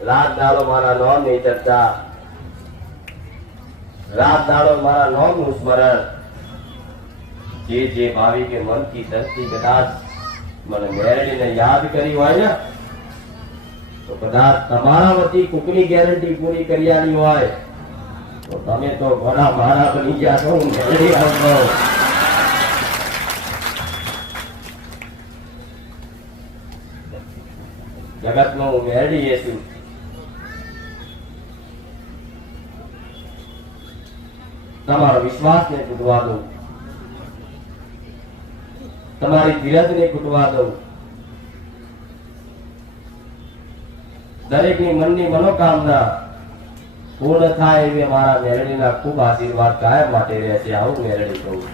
રાત દાડો મારા નામની ચર્ચા, રાત દાડો મારા નામનું સ્મરણ. જે ભાવી કે મનથી દ્રષ્ટિ કદાચ મને મેળવીને યાદ કરી હોય ને, તો કદાચ તમારા વતી કુકની ગેરંટી પૂરી કર્યાની હોય તો તમે તો ઘણા મારા બની ગયા છો. હું મેળવી આવતો જગત નો હું મેળવીએ છું. તમારો વિશ્વાસ ને તૂટવા દઉં, તમારી ધીરજ ને તૂટવા દઉં. દરેકની મનની મનોકામના પૂર્ણ થાય એવી મારા મેળવીના ખૂબ આશીર્વાદ કાયમ માટે રહેશે. આવું મેળવી કહું.